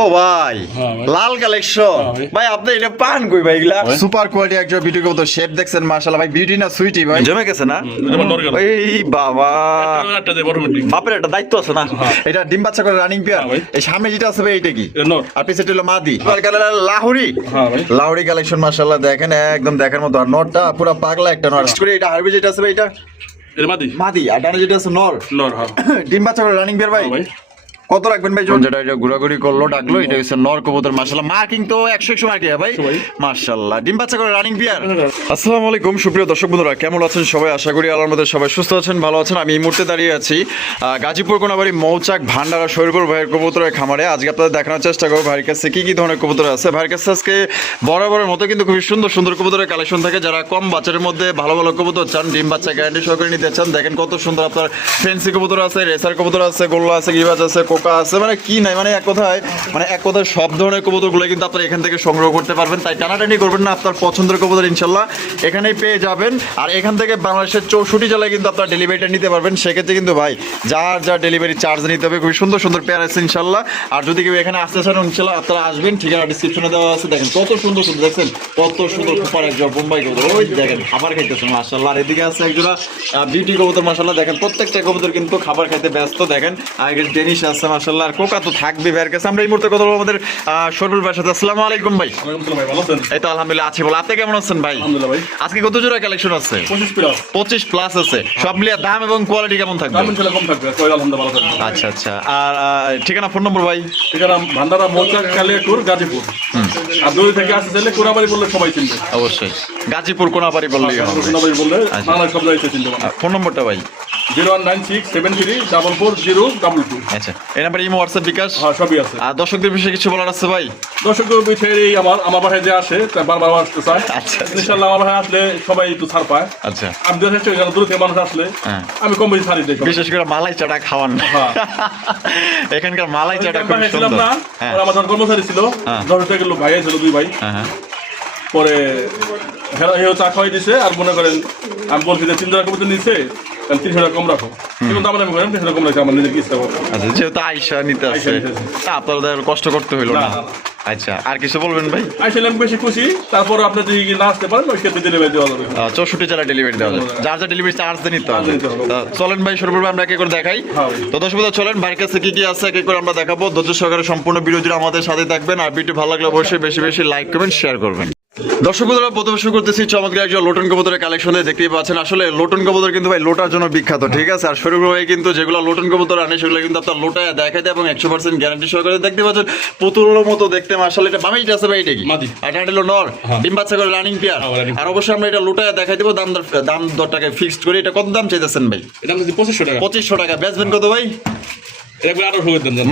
ও ভাই লাল কালেকশন ভাই, আপনি এটা পান কই ভাই? এগুলা সুপার কোয়ালিটি একজন বিউটি কবুতর, শেপ দেখছেন মাশাআল্লাহ ভাই, বিউটি না সুইটি ভাই, জমে গেছে না? এই বাবা, বাপের একটা দায়িত্ব আছে না? এটা ডিম বাচ্চা করে রানিং পেয়ার। এই সামনে যেটা আছে ভাই, এটা কি? আর পিছে হলো মাদি লাহুরি। লাহুরি কালেকশন মাশাআল্লাহ, দেখেন একদম দেখার মতো। আর নরটা পুরো পাগলা একটা নর। এটা হারবি যেটা আছে ভাই, এটা মাদি। মাদি। আর ডানে যেটা আছে নর। নর হ্যাঁ। ডিম বাচ্চা করে রানিং পেয়ার ভাই। কত রাখবেন ভাই? যেটা এটা ঘোরাঘুরি করলো ডাকলো, এটা হচ্ছে নর কবুতর মাশাআল্লাহ। মার্কিং তো 100 মার্কিং ভাই মাশাআল্লাহ। ডিম বাচ্চা করে রানিং বিয়ার। আসসালামু আলাইকুম সুপ্রিয় দর্শক বন্ধুরা, কেমন আছেন সবাই? আশা করি আল্লাহর মধ্যে সবাই সুস্থ আছেন, ভালো আছেন। আমি এই মুহূর্তে দাঁড়িয়ে আছি গাজীপুর কোনাবাড়ি মৌচাক ভান্ডারা শরীরপুর ভাইয়ের কবুতরের খামারে। আজকে আপনাদের দেখানোর চেষ্টা করবো ভাইয়ের কাছে কি কি ধরনের কবুতর আছে। ভাইয়ের কাছে আজকে বরাবরের মতো কিন্তু খুবই সুন্দর সুন্দর কবুতরের কালেকশন থাকে। যারা কম বাচ্চার মধ্যে ভালো ভালো কবুতর চান, ডিম বাচ্চা গ্যারান্টি সহকারে নিতে চান, দেখেন কত সুন্দর আপনার ফেন্সি কবুতর আছে, রেসার কবুতর আছে, গোল্লা আছে, গিবাজ আছে, কোকা আছে, মানে কি নাই, মানে এক কথায় সব ধরনের কবুতরগুলো কিন্তু আপনারা এখান থেকে সংগ্রহ করতে পারবেন। তাই টানাটানি করবেন না, আপনার পছন্দের কবুতর ইনশাল্লাহ এখানেই পেয়ে যাবেন। আর এখান থেকে বাংলাদেশের 64 জেলায় কিন্তু আপনার ডেলিভারিটা নিতে পারবেন। সেক্ষেত্রে কিন্তু ভাই যার ডেলিভারি চার্জ নিতে হবে। খুবই সুন্দর সুন্দর পেয়ার আছে ইনশাল্লাহ। আর যদি কেউ এখানে আসতে চান ইনশাল্লাহ আপনারা আসবেন, ঠিকানা ডিসক্রিপশনে দেওয়া আছে। দেখেন কত সুন্দর সুন্দর, দেখছেন কত সুন্দর সুপার একজন বোম্বাই কবুতর, ওই দেখেন খাবার খাইতেছেন মাশাআল্লাহ। আর এদিকে আছে একজোড়া বিউটি কবুতর মাশাআল্লাহ, দেখেন প্রত্যেকটা কবুতর কিন্তু খাবার খাইতে ব্যস্ত। দেখেন আগে ডেনিশ আছে মাশাআল্লাহ, আর কোকা তো থাকবে ভাইয়ের কাছে। আমরা এই মুহূর্তে কথা বলবো আমাদের শরীফুল ভাইয়ের সাথে। আসসালামু আলাইকুম ভাই। এই তো আলহামদুলিল্লাহ আছি, বল আপনি কেমন আছেন ভাই? ভাই আজকে কত জোড়া কালেকশন আছে? 25 প্লাস আছে। সব মিলিয়ে দাম এবং কোয়ালিটি কেমন থাকবে? কম থাকবে আলহামদুলিল্লাহ, ভালো থাকবে। আচ্ছা আচ্ছা। আর ঠিকানা ফোন নম্বর ভাই? ঠিকানা ভান্ডারা মৌচাক কালিয়াকুর গাজীপুর। আর দূর থেকে আসতে চাইলে কোনাবাড়ি বললে সবাই চিনবে। অবশ্যই গাজীপুর কোনাবাড়ি বললেই হবে। কোনাবাড়ি বললে বাংলা সব জায়গায় চিনতে পারবে। ফোন নম্বরটা ভাই? 01967344022। আচ্ছা, এই নাম্বারে ইমো হোয়াটসঅ্যাপ বিকাশ সবই আছে। আর দর্শকদের বিষয়ে কিছু বলার আছে ভাই? দর্শকদের বিষয়ে আমার বাসায় যে আসে বারবার আসতে চায়। আচ্ছা ইনশাআল্লাহ আমার বাসায় আসলে সবাই একটু ছাড় পায়। আচ্ছা, আমি দূর থেকে মানুষ আসলে আমি কম বেশি ছাড়ি দিই, বিশেষ করে মালাই চাটা খাওয়ান। এখানকার মালাই চাটা খুব সুন্দর। আমার যখন কর্মচারী ছিল 10 থেকে লোক ভাই ছিল, 2 ভাই। পরে চা খাওয়াই দিছে। আর মনে করেন আমি বলছি যে 3 টাকা কমিতে নিচ্ছে, 300 টাকা কম রাখো। কিন্তু আমার আমি করেন 300 টাকা কম রাখছি আমার নিজের ইচ্ছা মতো। আচ্ছা, যেহেতু আইসা নিতে আসছে আপনাদের কষ্ট করতে হইলো না। আচ্ছা, আর কিছু বলবেন ভাই? আসলে আমি বেশি খুশি। তারপর আপনি যদি না আসতে পারেন ওই ক্ষেত্রে ডেলিভারি দেওয়া যাবে। 64 জেলা ডেলিভারি দেওয়া যাবে, যার যা ডেলিভারি চার্জ দিয়ে নিতে হবে। চলেন ভাই শুরু করবো, আমরা একে করে দেখাই। তো দর্শক চলেন ভাইয়ের কাছে কি কি আছে একে করে আমরা দেখাবো। ধৈর্য সহকারে সম্পূর্ণ ভিডিও জুড়ে আমাদের সাথে থাকবেন। আর ভিডিও ভালো লাগলে অবশ্যই বেশি বেশি লাইক করবেন, শেয়ার করবেন। দর্শক বন্ধুরা, প্রথমে শুরু করতেছি চমৎকার একজন লোটন কবুতরের কালেকশনে। দেখতেই পাচ্ছেন আসলে লোটন কবুতর কিন্তু ভাই লোটার জন্য বিখ্যাত, ঠিক আছে? আর শরীর ভাই কিন্তু যেগুলো লোটন কবুতর আনে সেগুলো কিন্তু আপনার লোটায় দেখাতে এবং 100% গ্যারান্টি সহকারে। দেখতে পাচ্ছেন পুতুলের মতো দেখতে মাশাআল্লাহ। এটা বামেইটা আছে ভাই, এটা কি মাদি? আর এটা হলো নর, ডিম বাচ্চা করে রানিং পেয়ার। আর অবশ্যই আমরা এটা লোটায় দেখাই দেব। দাম দরটাকে ফিক্সড করে। এটা কত দাম চাইতেছেন ভাই? এটা 2500 টাকা। 2500 টাকা। বেচবেন কত ভাই?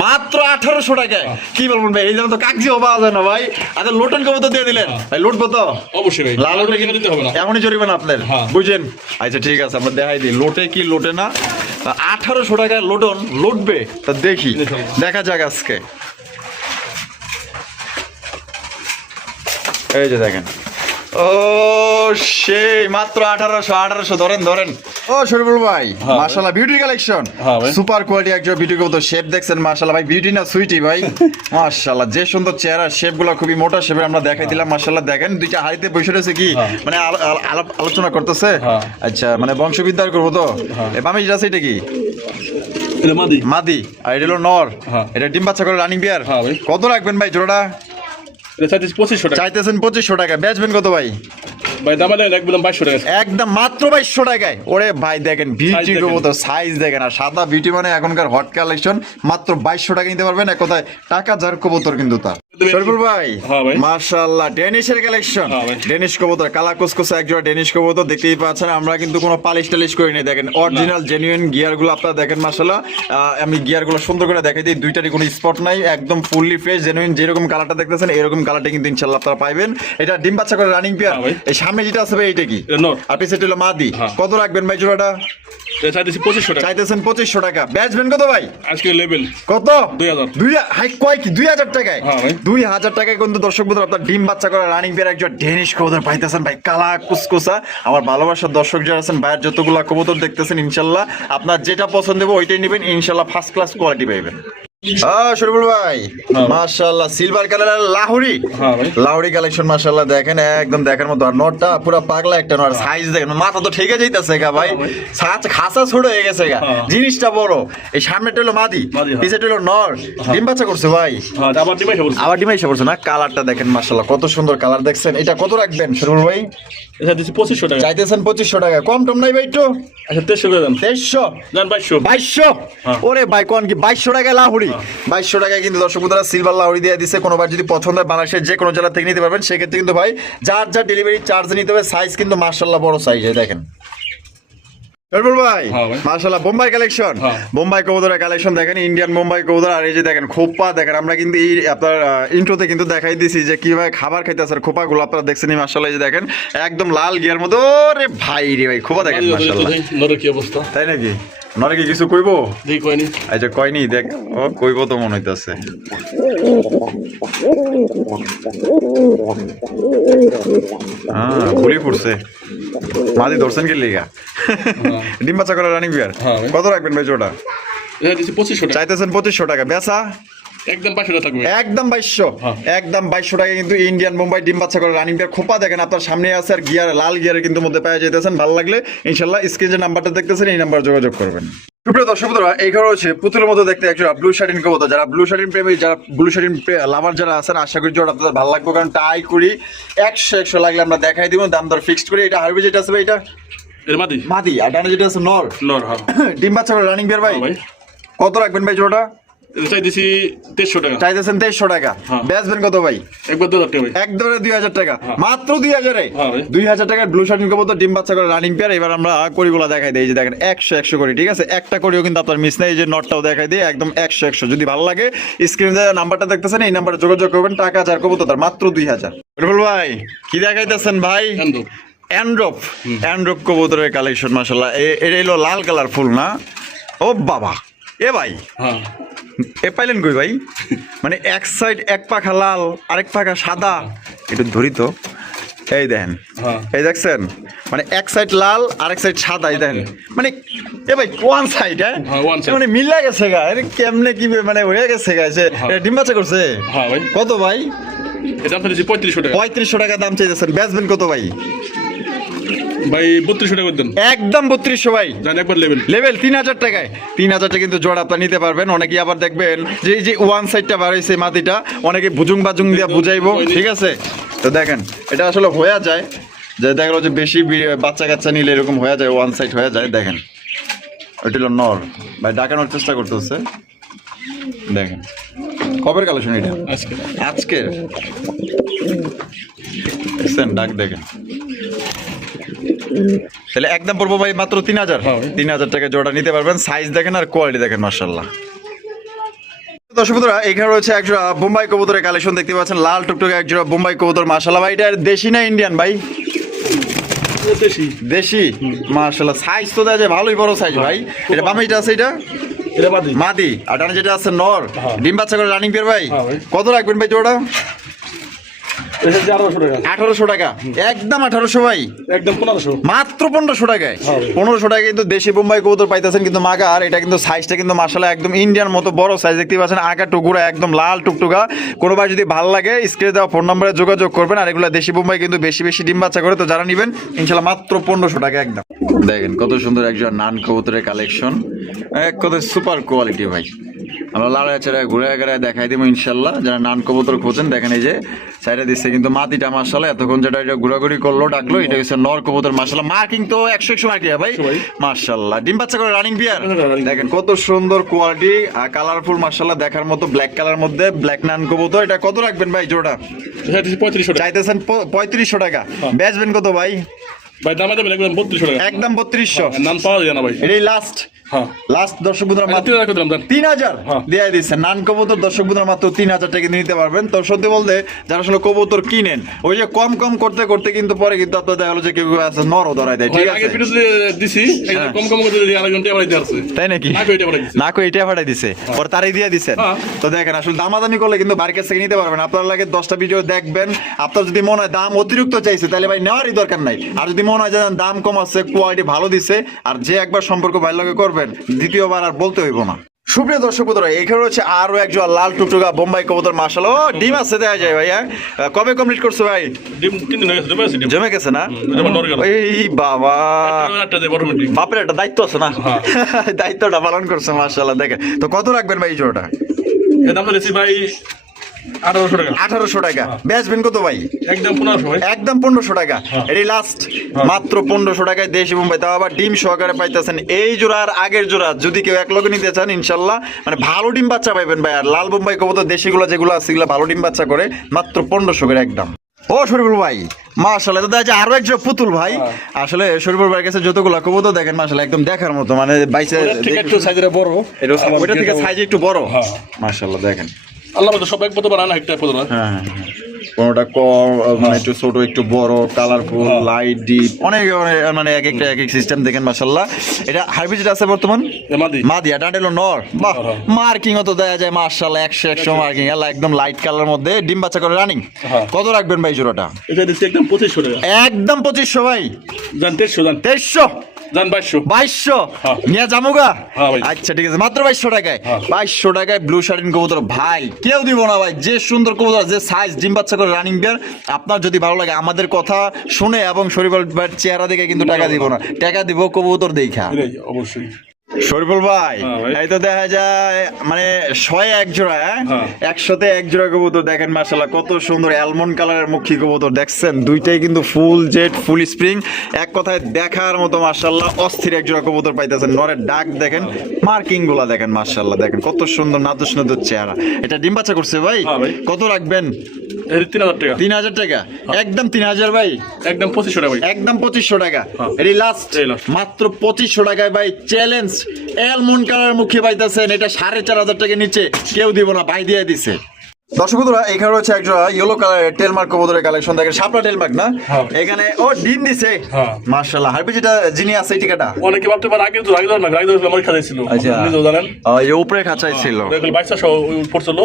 মাত্র 1800 টাকায়। কি বলবেন ভাই, এই জন্য তো কাগজিও পাওয়া যায় না ভাই। আচ্ছা, লোটন কবুতর দিয়ে দিলেন ভাই, লুটবো তো অবশ্যই ভাই। লাল লোটে দিতে হবে না, এমনই জরিমানা আপনার, বুঝেন? আচ্ছা ঠিক আছে, আমরা দেখাই দিই লোটে কি লোটে না। 1800 টাকায় লোটন লুটবে, তা দেখি, দেখা যাক আজকে। এই যে দেখেন, ও সেই মাত্র 1800 ধরেন। ও শরীফুল ভাই মাশাআল্লাহ, বিউটি কালেকশন, সুপার কোয়ালিটি একজন বিউটি কবুতর। শেপ দেখছেন মাশাআল্লাহ ভাই, বিউটি না সুইটি ভাই মাশাআল্লাহ। যে সুন্দর চেহারা, শেপ গুলো খুবই মোটা শেপের আমরা দেখাই দিলাম মাশাআল্লাহ। দেখেন দুইটা হাড়িতে বসে রয়েছে, কি মানে আলোচনা করতেছে। আচ্ছা, মানে বংশবিদ্যার করবো তো। বামে যেটা আছে এটা কি? মাদি। আর এটা হলো নর, এটা ডিম বাচ্চা করে রানিং বিয়ার। কত রাখবেন ভাই জোড়াটা? চাইতেছেন 2500 টাকা। বেচবেন কত ভাই? একদম মাত্র 2200 টাকায়। ওরে ভাই দেখেন বিউটি কবুতর, সাইজ দেখেন। আর সাদা বিউটি মানে এখনকার হট কালেকশন। মাত্র 2200 টাকা নিতে পারবেন। এক কথায় টাকা যার কবুতর কিন্তু তার। শরীফুল ভাই মাশাআল্লাহ, ডেনিশের কালেকশন। ডেনিশ কবুতর কালা কুসকুসা একজোড়া ডেনিশ কবুতর। দেখতেই পাচ্ছেন আমরা কিন্তু কোনো পালিশ টালিশ করি নাই। দেখেন অরিজিনাল জেনুইন গিয়ার গুলো আপনারা দেখেন মাশাআল্লাহ। আমি গিয়ার গুলো সুন্দর করে দেখাই দিই, দুইটারই কোনো স্পট নাই, একদম ফুললি ফ্রেশ জেনুইন। যেরকম কালারটা দেখতেছেন এরকম কালারটা কিন্তু ইনশাআল্লাহ আপনারা পাইবেন। এটা ডিম বাচ্চা করে রানিং পেয়ার। এই সামনে যেটা আছে ভাই, এটা কি? আর পিছে হলো মাদি। কত রাখবেন ভাই জোড়াটা? চাইতেছেন 2500 টাকা। বেচবেন কত ভাই? আজকে লেভেল কত? 2000 টাকায়। 2000 টাকায় কিন্তু দর্শক বন্ধুরা আপনার ডিম বাচ্চা করা রানিং পেয়ার একজন ডেনিশ কবুতর পাইতেছেন ভাই, কালা কুসকুসা। আমার ভালোবাসার দর্শক যারা আছেন, ভাইয়ের যতগুলা কবুতর দেখতেছেন ইনশাল্লাহ আপনার যেটা পছন্দ হবে ওইটাই নেবেন ইনশাল্লাহ, ফার্স্ট ক্লাস কোয়ালিটি পাইবেন। শরীফুল ভাই হ্যাঁ। মাশাআল্লাহ সিলভার কালারের লাহুরি হ্যাঁ ভাই লাউড়ি কালেকশন মাশাআল্লাহ দেখেন একদম দেখার মতো আর নটটা পুরো পাগলা একটা নট সাইজ দেখেন মাথা তো ঠিকই যাইতাছে গা ভাই সাচ খাসা ছোট হয়ে গেছে গা হ্যাঁ। জিনিসটা বড় এই সামনেটা হলো মাদি মাদি, হ্যাঁ। পিছেটা হলো নর ডিম বাচ্চা করছে ভাই হ্যাঁ আবার ডিমাই খবর আবার ডিমাই এসে পড়ছে না কালারটা দেখেন মাশাআল্লাহ কত সুন্দর কালার দেখছেন এটা কত রাখবেন শরীফুল ভাই এটা দিছি 2500 টাকা চাইতেছেন 2500 টাকা কম টম নাই ভাই একটু আচ্ছা 2300 করে দেন 2300 জান 2200 2200 হ্যাঁ। ওরে ভাই কোন কি 2200 টাকা লাহুড়ি 2200 টাকায় কিন্তু দর্শক বন্ধুরা সিলভার লাহুড়ি দিয়ে দিছে কোনোবার যদি পছন্দ হয় বাংলাদেশের যে কোনো জেলা থেকে নিতে পারবেন সেক্ষেত্রে কিন্তু ভাই যার যার ডেলিভারি চার্জ নিতে হবে সাইজ কিন্তু মাশাআল্লাহ বড় সাইজ দেখেন শরীফুল ভাই হ্যাঁ ভাই। মাশাআল্লাহ বোম্বাই কালেকশন হ্যাঁ। বোম্বাই কবুতরের কালেকশন দেখেন ইন্ডিয়ান বোম্বাই কবুতর আর এই যে দেখেন খোপা দেখেন আমরা কিন্তু এই আপনার ইন্ট্রোতে কিন্তু দেখাই দিছি যে কিভাবে খাবার খাইতেছে আর খোপাগুলো আপনারা দেখছেন মাশাআল্লাহ এই যে দেখেন একদম লাল গিয়ার মতো ওরে ভাই রে ভাই খোপা দেখেন মাশাআল্লাহ নরে কি অবস্থা তাই নাকি নরে কি কিছু কইবো দেখি কইনি আচ্ছা কয়নি দেখ ও কইবো তো মনে হইতাছে ভুলি পড়ছে মাদি ধরছেন কি লিগা ডিম বাচ্চা করা রানিং বিয়ার হ্যাঁ ভাই। কত রাখবেন ভাই জোড়া এটা দিছি 2500 টাকা চাইতেছেন 2500 টাকা বেচা একদম 500 টাকা থাকবে একদম 2200 হ্যাঁ। একদম 2200 টাকা কিন্তু ইন্ডিয়ান বোম্বাই ডিম বাচ্চা করে রানিং বিয়ার খোপা দেখেন আপনার সামনে আছে আর গিয়ার লাল গিয়ারের কিন্তু মধ্যে পাওয়া যাইতেছেন ভালো লাগলে ইনশাআল্লাহ স্ক্রিনে যে নাম্বারটা দেখতেছেন এই নাম্বারে যোগাযোগ করবেন সুপ্রিয় দর্শক বন্ধুরা এই ঘর হচ্ছে পুতুলের মতো দেখতে একজন ব্লু শার্টিন কবুতর যারা ব্লু শার্টিন প্রেমী যারা ব্লু শার্টিন লাভার যারা আছেন আশা করি জোড়া আপনাদের ভালো লাগবে কারণ টাই করি 100 লাগলে আমরা দেখাই দিব দাম দর ফিক্সড করে এটা হারবি যেটা আছে ভাই এটা এর মাদি মাদি আর ডানে যেটা আছে নর নর হ্যাঁ ডিম বাচ্চা করে রানিং বিয়ার ভাই ভাই কত রাখবেন ভাই জোড়া এটা চাই দিছি 2300 টাকা চাইতেছেন 2300 টাকা হ্যাঁ। বেচবেন কত ভাই একবার 2000 টাকা ভাই একদমে 2000 টাকা হ্যাঁ। মাত্র 2000 এ হ্যাঁ ভাই। 2000 টাকার ব্লু শার্টিন কবুতর ডিম বাচ্চা করে রানিং পেয়ার এবার আমরা করিগুলা দেখাই দেই এই যে দেখেন 100 করে ঠিক আছে একটা করিও কিন্তু আপনার মিস নাই এই যে নটটাও দেখাই দিই একদম 100 যদি ভালো লাগে স্ক্রিনে যে নাম্বারটা দেখতেছেন এই নাম্বারে যোগাযোগ করবেন টাকা যার কবুতর তার মাত্র 2000 বল ভাই কি দেখাইতেছেন ভাই এন্ড অ্যান্ড্রপ অ্যান্ড্রপ কবুতরের কালেকশন মাশাআল্লাহ এটা হলো লাল কালার ফুল না ও বাবা এ ভাই হ্যাঁ এ পাইলেন কই ভাই মানে এক সাইড এক পাখা লাল আরেক পাখা সাদা একটু ধরি তো এই দেখেন হ্যাঁ এই দেখছেন মানে এক সাইড লাল আরেক সাইড সাদা এই দেখেন মানে এ ভাই কোন সাইড হ্যাঁ, one side। মানে মিলা গেছে গা আরে কেমনে কি মানে হয়ে গেছে গা যে হ্যাঁ। এটা ডিম বাচ্চা করছে হ্যাঁ ভাই কত ভাই এটা দাম দিছি 3500 টাকা 3500 টাকা দাম চাইতেছেন বেচবেন কত ভাই ভাই 3200 টাকা দেন একদম 3200 ভাই জান একবার লেভেল লেভেল 3000 টাকায় 3000 টাকা কিন্তু জোড়া আপনি নিতে পারবেন অনেকেই আবার দেখবেন যে এই যে ওয়ান সাইডটা বার হয়েছে মাটিটা অনেকে বুজুং বাজুং দিয়ে বুঝাইবো ঠিক আছে তো দেখেন এটা আসলে হয়ে যায় যে দেখা গেলো যে বেশি বাচ্চা কাচ্চা নিলে এরকম হয়ে যায় ওয়ান সাইড হয়ে যায় দেখেন ওইটা হলো নর ভাই ডাকানোর চেষ্টা করতেছে দেখেন কবের কালেকশন এটা আজকে আজকের দেখছেন ডাক দেখেন তাহলে একদম পড়বো ভাই মাত্র 3000 হ্যাঁ ভাই। 3000 টাকা জোড়া নিতে পারবেন সাইজ দেখেন আর কোয়ালিটি দেখেন মাশাআল্লাহ দর্শক বন্ধুরা এখানে রয়েছে একজোড়া বোম্বাই কবুতরের কালেকশন দেখতে পাচ্ছেন লাল টুকটুকে একজোড়া বোম্বাই কবুতর মাশাআল্লাহ ভাই এটা দেশি না ইন্ডিয়ান ভাই দেশি দেশি মাশাআল্লাহ সাইজ তো দেখা যায় ভালোই বড় সাইজ ভাই এটা বামে এটা আছে এটা এটা মাদি মাদি আর ডানে যেটা আছে নর হ্যাঁ। ডিম বাচ্চা করে রানিং পেয়ার ভাই হ্যাঁ ভাই। কত রাখবেন ভাই জোড়া এটা 1800 টাকা 1800 টাকা একদম 1800 ভাই একদম 1500 মাত্র 1500 টাকায় হ্যাঁ। 1500 টাকায় কিন্তু দেশি বোম্বাই কবুতর পাইতেছেন কিন্তু মাগা আর এটা কিন্তু সাইজটা কিন্তু মাশাআল্লাহ একদম ইন্ডিয়ান মতো বড় সাইজ দেখতে পাচ্ছেন আগা টুকুরা একদম লাল টুকটুকা কোনো ভাই যদি ভালো লাগে স্ক্রিনে দেওয়া ফোন নম্বরে যোগাযোগ করবেন আর এগুলো দেশি বোম্বাই কিন্তু বেশি বেশি ডিম বাচ্চা করে তো যারা নেবেন ইনশাআল্লাহ মাত্র 1500 টাকা একদম দেখেন কত সুন্দর একজন নান কবুতরের কালেকশন এক কথা সুপার কোয়ালিটি ভাই আমরা লাড়ায় চাড়ায় ঘুরে ঘুরে দেখাই দিব ইনশাল্লাহ যারা নান কবুতর খোঁজেন দেখেন এই যে সাইডে দিচ্ছে কিন্তু মাটিটা মাশাআল্লাহ এতক্ষণ যেটা এটা ঘোরাঘুরি করলো ডাকলো এটা হচ্ছে নর কবুতর মাশাআল্লাহ মার্কিং তো 100 মার্কি ভাই মাশাআল্লাহ ডিম বাচ্চা করে রানিং বিয়ার দেখেন কত সুন্দর কোয়ালিটি আর কালারফুল মাশাআল্লাহ দেখার মতো ব্ল্যাক কালার মধ্যে ব্ল্যাক নান কবুতর এটা কত রাখবেন ভাই জোড়া এটা দিছি 3500 টাকা চাইতেছেন 3500 টাকা বেচবেন কত ভাই ভাই দাম দেবেন একদম 3200 টাকা একদম 3200 নাম পাওয়া যায় না ভাই এটাই লাস্ট হ্যাঁ লাস্ট দর্শক বন্ধুরা মাত্র 3000 টাকা দাম 3000 হ্যাঁ। দিয়ে দিচ্ছে নান কবুতর দর্শক বন্ধুরা মাত্র 3000 টাকা নিতে পারবেন তো সত্যি বলতে যারা আসলে কবুতর কিনেন ওই যে কম কম করতে করতে কিন্তু পরে কিন্তু আপনার দেখা গেলো যে কেউ আছে নরও ধরাই দেয় ঠিক আগে আছে ভিডিওতে দিছি হ্যাঁ। কম কম করে দিয়ে আরেকজন টেবিলে দিয়ে আছে তাই নাকি না কই টেবিলে দিছি না কই এটা ফাটাই দিছে পরে তারাই দিয়ে দিচ্ছেন হ্যাঁ। তো দেখেন আসলে দামাদামি করলে কিন্তু বাড়ির কাছ থেকে নিতে পারবেন আপনার লাগে 10টা ভিডিও দেখবেন আপনার যদি মনে হয় দাম অতিরিক্ত চাইছে তাহলে ভাই নেওয়ারই দরকার নাই আর যদি মনে হয় যে দাম কম আছে কোয়ালিটি ভালো দিছে আর যে একবার সম্পর্ক ভালো লাগে করবেন দ্বিতীয়বার আর বলতে হইব না সুপ্রিয় দর্শক বন্ধুরা, এখানে হচ্ছে আরো একজন লাল টুকটুকা বোম্বাই কবুতর। মাশাআল্লাহ, ও ডিম আছে দেখা যায় ভাই। হ্যাঁ, কবে কমপ্লিট করছো ভাই? ডিম 3 দিন হয়ে গেছে, জমে গেছে না? এই বাবা, বাপের একটা দায়িত্ব আছে না, দায়িত্বটা পালন করছে মাশাআল্লাহ। দেখেন তো কত রাখবেন ভাই এই জোড়াটা? এটা আমরা দিছি ভাই 1800 টাকা। 1800 টাকা। বেচবেন কত ভাই? একদম 1500 ভাই। একদম 1500 টাকা। এটাই লাস্ট, মাত্র 1500 টাকায় দেশি বোম্বাই, তাও আবার ডিম সহকারে পাইতেছেন। এই জোড়া আর আগের জোড়া যদি কেউ এক লগে নিতে চান ইনশাল্লাহ মানে ভালো ডিম বাচ্চা পাইবেন ভাই। আর লাল বোম্বাই কবুতর দেশিগুলো যেগুলো আছে সেগুলো ভালো ডিম বাচ্চা করে, মাত্র 1500 করে একদম। ও শরীফুল ভাই মাশাআল্লাহ, দাদা আছে আরো একজন পুতুল ভাই। আসলে শরীফুল ভাইয়ের কাছে যতগুলো কবুতর দেখেন মাশাআল্লাহ একদম দেখার মতো, মানে বাইসে একটু সাইজে বড়, এটা ওইটা থেকে সাইজে একটু বড়। মাশাআল্লাহ দেখেন, আল্লাহ মতো সব এক মতো বানানো একটা পদ না। হ্যাঁ কোনটা কম, মানে একটু ছোট একটু বড়, কালারফুল, লাইট ডিপ, অনেক মানে এক একটা এক এক সিস্টেম দেখেন মাশাআল্লাহ। এটা হারবি যেটা আছে বর্তমান মাদি, এটা হলো নর। বাহ, মার্কিং তো দেয়া যায় মাশাআল্লাহ, 100 মার্কিং, আল্লাহ একদম লাইট কালার মধ্যে ডিম বাচ্চা করে রানিং। কত রাখবেন ভাই জোড়াটা? এটা দিচ্ছি একদম 2500 টাকা। একদম 2500 ভাই। জান 2300 জান 2200 নিয়ে যামুগা। আচ্ছা ঠিক আছে, মাত্র 2200 টাকায়। 2200 টাকায় ব্লু শার্টিন কবুতর ভাই কেউ দিব না ভাই। যে সুন্দর কবুতর, যে সাইজ, ডিম বাচ্চা করে রানিং বিয়ার। আপনার যদি ভালো লাগে আমাদের কথা শুনে এবং শরীফুল ভাইয়ের চেহারা দেখে কিন্তু টাকা দিব না, টাকা দিব কবুতর দেখা। অবশ্যই শরীফুল ভাই এই তো দেখা যায় মানে 101 জোড়া, 100তে 1 জোড়া কবুতর দেখেন মাশাআল্লাহ, কত সুন্দর অ্যালমন্ড কালারের মুখী কবুতর দেখছেন। দুইটাই কিন্তু ফুল জেড, ফুল স্প্রিং, এক কথায় দেখার মতো মাশাআল্লাহ অস্থির এক জোড়া কবুতর পাইতেছেন। নরের ডাক দেখেন, মার্কিং গুলা দেখেন মাশাআল্লাহ, দেখেন কত সুন্দর নাদুস নাদুস চেহারা। এটা ডিম বাচ্চা করছে ভাই। কত রাখবেন? 3000 টাকা। 3000 টাকা। একদম 3000 ভাই। একদম 2500 টাকা ভাই। একদম 2500 টাকা। এটাই লাস্ট, মাত্র 2500 টাকায় ভাই। চ্যালেঞ্জ, অ্যালমন্ড কালার মুখে পাইতেছেন। এটা 4500 টাকা নিচে কেউ দিব না, ভাই দিয়ে দিছে। দর্শক বন্ধুরা, এখানে রয়েছে একটা ইয়েলো কালারের টেলমার্ক কবুতরের কালেকশন দেখেন, শাপলা টেলমার্ক না? এখানে ও ডিম দিছে মাশাআল্লাহ। হারপি যেটা যিনি আছে এই টিকাটা অনেকে ভাবতে পারে আগে তো আগে না, আগে তো আমার খাঁচাই ছিল। নিজেও জানেন এই উপরে খাঁচাই ছিল, দেখল বাচ্চা সহ পড়ছিল,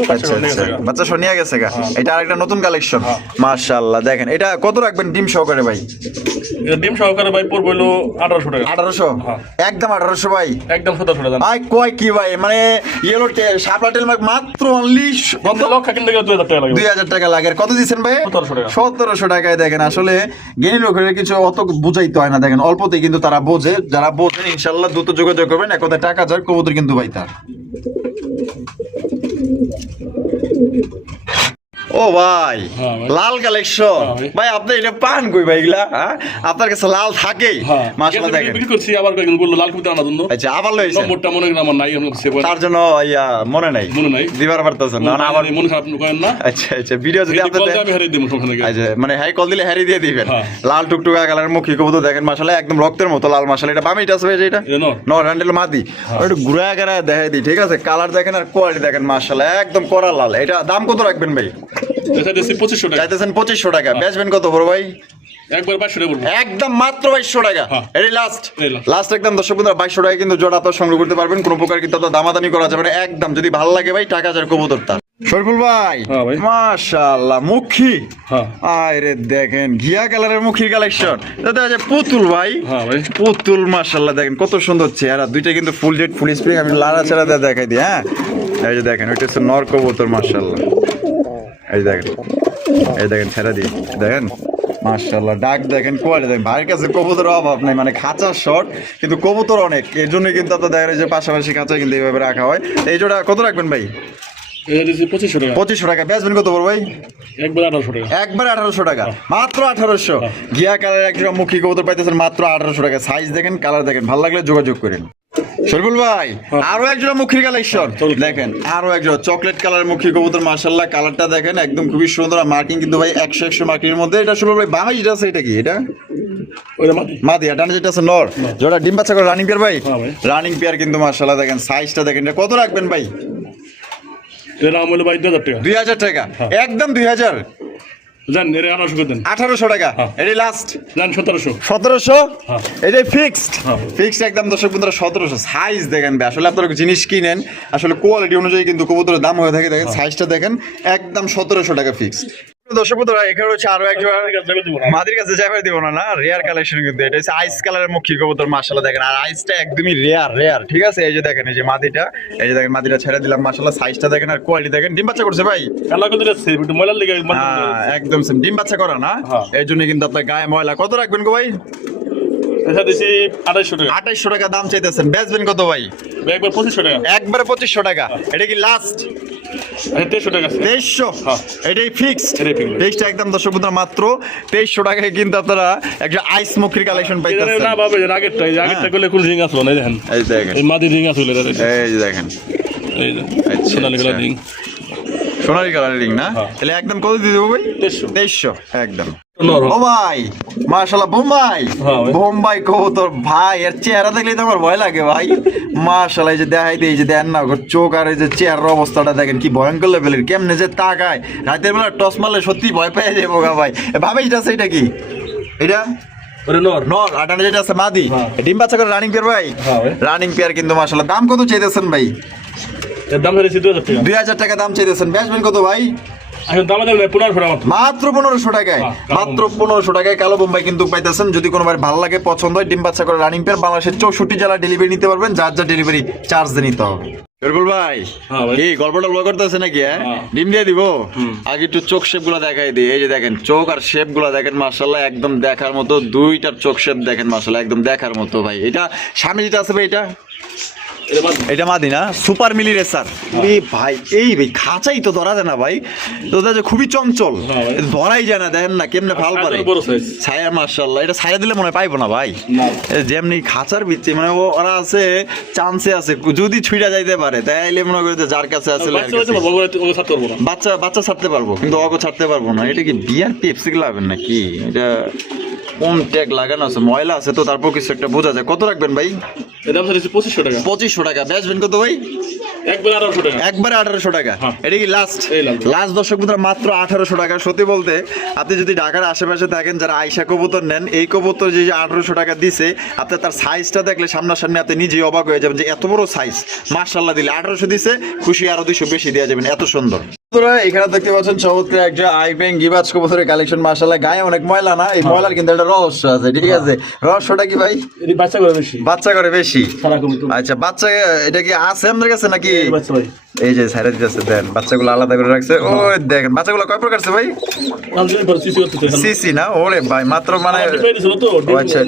বাচ্চা সহ নিয়ে গেছে গা। এটা আরেকটা নতুন কালেকশন মাশাআল্লাহ। দেখেন এটা কত রাখবেন ডিম সহকারে ভাই? এটা ডিম সহকারে ভাই পড়বে হলো 1800 টাকা। 1800? একদম 1800 ভাই। একদম 1700 টাকা। আই কয় কি ভাই, মানে ইয়েলো শাপলা টেলমার্ক মাত্র অনলি কত লক্ষ 2000 টাকা লাগে। কত দিচ্ছেন ভাই? 1700 টাকায়। দেখেন আসলে জ্ঞানী লোকের কিছু অত বুঝাইতে হয় না, দেখেন অল্পতেই কিন্তু তারা বোঝে। যারা বোঝেন ইনশাল্লাহ দ্রুত যোগাযোগ করবেন। এক কথা টাকা যার কবুতর কিন্তু ভাই তার। ও ভাই লাল কালেকশন ভাই, আপনি এটা পান কই ভাই? এগুলা আপনার কাছে লাল থাকেই মাশাআল্লাহ। দেখেন বিক্রি করছি, আবার কয়েকজন বললো লাল কবুতর আনার জন্য। আচ্ছা, আবার লইছেন? নম্বরটা মনে আমার নাই, তার জন্য মনে নাই দিবার পারতেছেন না? আবার মনে খারাপ করেন না। আচ্ছা আচ্ছা, ভিডিও যদি আপনাদের আমি হারিয়ে দেব সব থেকে। আচ্ছা, মানে হাই কল দিলে হারিয়ে দিয়ে দিবেন। লাল টুকটুকা কালারের মুখী কবুতর দেখেন মাশাআল্লাহ, একদম রক্তের মতো লাল মাশাআল্লাহ। এটা বামিটা আছে ভাই, এটা নর হ্যান্ডেল মাদি। একটু ঘুরা গেরা দেখাই দিই, ঠিক আছে? কালার দেখেন আর কোয়ালিটি দেখেন মাশাআল্লাহ, একদম কড়া লাল। এটা দাম কত রাখবেন ভাই? এটা দিছি 2500 টাকা। চাইতেছেন 2500 টাকা। বেচবেন কত বড় ভাই? একবার 2200 টাকা বলবো। একদম মাত্র 2200 টাকা। এটাই লাস্ট একদম। দর্শক বন্ধুরা, 2200 টাকা কিন্তু জোড়া আপনারা সংগ্রহ করতে পারবেন। কোনো প্রকার কিন্তু দামাদামি করা যাবে না একদম। যদি ভালো লাগে ভাই, টাকা যার কবুতরটা। শরীফুল ভাই মাশাআল্লাহ মুখী, আরে দেখেন ঘিয়া কালারের মুখীর কালেকশন। দাদা আছে পুতুল ভাই, পুতুল মাশাআল্লাহ দেখেন কত সুন্দর চেহারা। দুইটা কিন্তু ফুল জেড, ফুল স্প্রিং। আমি লাড়া ছাড়া দেখাই দিই। হ্যাঁ, এই যে দেখেন ওইটা হচ্ছে নর কবুতর মাশাআল্লাহ। এই দেখেন, এই দেখেন ছেড়া দিয়ে দেখেন মাশাআল্লাহ, ডাক দেখেন, কোয়ালিটি দেখেন। ভাইয়ের কাছে কবুতরের অভাব নাই, মানে খাঁচা শর্ট কিন্তু কবুতর অনেক। এর জন্য কিন্তু আপনার দেখা যায় যে পাশাপাশি খাঁচা কিন্তু এইভাবে রাখা হয়। এই জোড়া কত রাখবেন ভাই? 2500 টাকা। বেচবেন কত বড় ভাই? একবার 1800 টাকা। মাত্র 1800। ঘিয়া কালার একজন মুখী কবুতর পাইতেছেন মাত্র 1800 টাকা। সাইজ দেখেন, কালার দেখেন, ভালো লাগলে যোগাযোগ করেন। শরীফুল ভাই আরো একজন মুখীর কালেকশন দেখেন, আরো একজন চকলেট কালার মুখী কবুতর মাশাআল্লাহ। কালারটা দেখেন একদম খুবই সুন্দর। মার্কিং কিন্তু ভাই 100 মার্কিং এর মধ্যে। এটা শুরু ভাই বামে যেটা আছে এটা কি? এটা মাদি। আর ডানে যেটা আছে নর। যেটা ডিম বাচ্চা করে রানিং পেয়ার ভাই। রানিং পেয়ার কিন্তু মাশাআল্লাহ দেখেন, সাইজটা দেখেন। এটা কত রাখবেন ভাই? এর দাম হলো ভাই 2000 টাকা। 2000 টাকা। একদম 2000। জান এর 1800 করে দেন। 1800 টাকা। এটাই লাস্ট। জান 1700। 1700? এটাই ফিক্সড। ফিক্সড একদম। দর্শক বন্ধুরা 1700। সাইজ দেখেন ভাই, আসলে আপনারা জিনিস কিনেন আসলে কোয়ালিটি অনুযায়ী কিন্তু কবুতরের দাম হয়ে থাকে। দেখেন সাইজটা দেখেন, একদম 1700 টাকা ফিক্সড। দর্শক বন্ধুরা, এখানে হচ্ছে আরো একজন মাদির কাছে যাবে দিব না, রেয়ার কালেকশন কিন্তু এটা হচ্ছে আইস কালারের মুখী কবুতর মাশাআল্লাহ দেখেন, আর আইসটা একদমই রেয়ার ঠিক আছে। এই যে দেখেন, এই যে মাদিটা, এই যে দেখেন মাদিটা ছেড়ে দিলাম মাশাআল্লাহ, সাইজটা দেখেন আর কোয়ালিটি দেখেন। ডিম বাচ্চা করছে ভাই, একদম সেম ডিম বাচ্চা করা না, এই জন্য কিন্তু আপনার গায়ে ময়লা। কত রাখবেন গো ভাই? 2800 টাকা দাম চাইতেছেন, বেচবেন কত ভাই? একবার 2500 টাকা, একবারে 2500 টাকা। এটা কি লাস্ট? 2300 টাকা, 2300, এটাই ফিক্সড। ফিক্সড একদম দর্শক বন্ধুরা, মাত্র 2300 টাকায় কিন্তু আপনারা একটা আইস মুখির কালেকশন পাইতেছেন। না বাবা, আগেরটা এই যে আগেরটা করলে কোন রিং আসলো না, দেখেন এই দেখেন, এই মাদি রিং আসলো, এই যে দেখেন, এই যে সোনালী কালার রিং, সোনালী কালারের রিং না? তাহলে একদম কত দিয়ে দেবো ভাই? 2300 একদম। ও ভাই মাশাআল্লাহ, বোম্বাই কবুতর ভাই, এর চেহারা দেখলেই তো আমার ভয় লাগে ভাই। মাশাআল্লাহ, এই যে দেখাইতে, এই যে দেন না চোখ আর এই যে চেহারার অবস্থাটা দেখেন কি ভয়ঙ্কর লেভেলের, কেমনে যে তাকায় রাতের বেলা টস মারলে সত্যি ভয় পেয়ে যাবো গা ভাই। ভাবে এটা আছে, এটা কি? এটা নর, আর ডানে যেটা আছে মাদি, ডিম বাচ্চা করে রানিং পেয়ার ভাই। রানিং পেয়ার কিন্তু মাশাআল্লাহ। দাম কত চাইতেছেন ভাই? এর দাম হচ্ছে 2000 টাকা দাম চাইতেছেন, বেচবেন কত ভাই? মাত্র 1500 টাকায়, মাত্র 1500 টাকায় কালো বোম্বাই কিন্তু পাইতেছেন। যদি কোনো ভাই ভালো লাগে, পছন্দ হয়, ডিম বাচ্চা করে রানিং পেয়ার, বাংলাদেশের 64 জেলা ডেলিভারি নিতে পারবেন, যার যা ডেলিভারি চার্জ দিয়ে নিতে হবে। ভাই কি গল্পটা বড় করতেছে নাকি? ডিম দিয়ে দিব, আগে একটু চোখ শেপ গুলা দেখাই দিই। এই যে দেখেন চোখ আর শেপ গুলা দেখেন মাশাআল্লাহ, একদম দেখার মতো, দুইটার চোখ শেপ দেখেন মাশাআল্লাহ, একদম দেখার মতো ভাই। এটা সামনে যেটা আছে ভাই, এটা মাদি না? সুপার মিলি রেসার ভাই। এই ভাই খাঁচাই তো ধরা যায় না ভাই, তো খুবই চঞ্চল, ধরাই যায় না, দেখেন না কেমনে ফাল পারে ছায়া মাশাআল্লাহ। এটা ছায়া দিলে মনে পাইবো না ভাই, যেমনি খাঁচার ভিতরে মানে ওরা আছে, চান্সে আছে যদি ছুঁড়া যাইতে পারে, তাইলে মনে করে যার কাছে আছে বাচ্চা ছাড়তে পারবো, কিন্তু অগো ছাড়তে পারবো না। এটা কি বিয়ার পেপসি লাগাবেন নাকি? এটা কোন ট্যাগ লাগানো আছে, ময়লা আছে তো, তারপর কিছু একটা বোঝা যায়। কত রাখবেন ভাই? 2500 টাকা। 2500 টাকা, বেচবেন কত ভাই? একবারে 1800 টাকা। এটা কি লাস্ট? দর্শক বন্ধুরা, মাত্র 1800 টাকা। সত্যি বলতে আপনি যদি ঢাকার আশেপাশে থাকেন, যারা আইসা কবুতর নেন, এই কবুতর যে 1800 টাকা দিছে, আপনি তার সাইজটা দেখলে সামনাসামনি আপনি নিজেই অবাক হয়ে যাবেন যে এত বড় সাইজ। মাশাআল্লাহ, দিলে 1800 দিছে, খুশি আরো 200 বেশি দেওয়া যাবেন, এত সুন্দর। এখানে দেখতে পাচ্ছেন চমৎকার একটা আইপেং গিবাজ কবুতরের কালেকশন। মাশাআল্লাহ, গায়ে অনেক ময়লা না, এই ময়লার কিন্তু একটা রহস্য আছে, ঠিক আছে? রহস্যটা কি ভাই? বাচ্চা করে বেশি। আচ্ছা, বাচ্চা এটা কি আছে আমাদের কাছে নাকি? এই যে সাইডে দিতেছে, দেন বাচ্চাগুলো আলাদা করে রাখছে। ও দেখেন বাচ্চাগুলো কয় প্রকার আছে ভাই? সিসি না? ওরে ভাই, মাত্র মানে আচ্ছা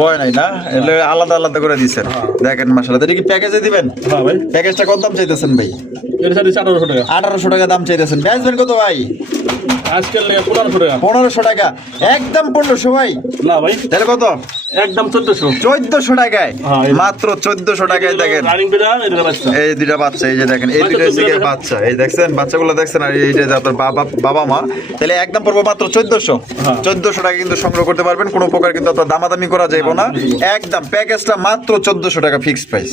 বয় নাই না, এলে আলাদা আলাদা করে দিচ্ছেন। দেখেন মাশাআল্লাহ, এটা কি প্যাকেজে দিবেন? প্যাকেজটা কত দাম চাইতেছেন ভাই? 1800 টাকা দাম চাইতেছেন, বেচবেন কত ভাই? আজকাল 1500 টাকা, একদম 1500 ভাই। না ভাই, তাহলে কত? একদম 1400 টাকায়, মাত্র 1400 টাকায়। দেখেন এই দুইটা বাচ্চা, এই যে দেখেন এই দুইটা দিকের বাচ্চা, এই দেখছেন বাচ্চাগুলো দেখছেন, আর এই যে আপনার বাবা মা, তাহলে একদম পড়বো মাত্র 1400 টাকা কিন্তু সংগ্রহ করতে পারবেন। কোনো প্রকার কিন্তু আপনার দামাদামি করা যাবে না, একদম প্যাকেজটা মাত্র 1400 টাকা ফিক্সড প্রাইস।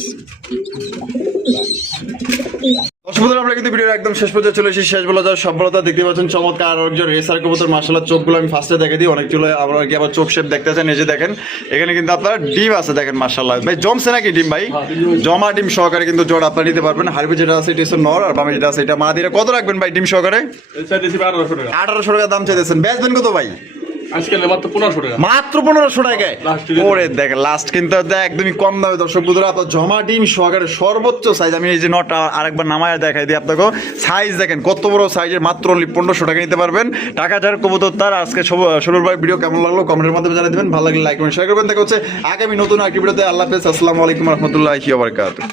আমরা কিন্তু ভিডিওর একদম শেষ পর্যন্ত চলে এসেছি। শেষ বলা যায় সফলতা, দেখতে পাচ্ছেন চমৎকার আর একজন রেসার কবুতর মাশাআল্লাহ। চোখগুলো আমি ফার্স্টে দেখে দিই, অনেক চলে আমরা কি আবার চোখ শেপ দেখতে চান। এই যে দেখেন এখানে কিন্তু আপনার ডিম আছে, দেখেন মাশাআল্লাহ ভাই, জমছে নাকি ডিম ভাই? জমা ডিম সহকারে কিন্তু জোড়া আপনারা নিতে পারবেন। হারবি যেটা আছে এটা হচ্ছে নর, আর বামে যেটা আছে এটা মাদিরা। কত রাখবেন ভাই ডিম সহকারে? 1800 টাকা দাম চাইতেছেন, বেচবেন কত ভাই? মাত্র 1500 টাকায়। ওরে দেখেন লাস্ট কিন্তু একদমই কম দামে দর্শক বন্ধুরা, আপনার জমা ডিম সহকারে সর্বোচ্চ সাইজ। আমি এই যে নটা আরেকবার নামায় দেখাই দিই আপনাকে, সাইজ দেখেন কত বড় সাইজের, মাত্র 1500 টাকা নিতে পারবেন। টাকা যার কবুতর তার। আজকে শুরুর ভাই ভিডিও কেমন লাগলো কমেন্টের মাধ্যমে জানিয়ে দেবেন, ভালো লাগলে লাইক কমেন্ট শেয়ার করবেন। দেখা হচ্ছে আগামী নতুন একটি ভিডিওতে। আল্লাহ হাফেজ, আসসালামু আলাইকুম রহমতুল্লাহি ওয়া বারাকাতুহু।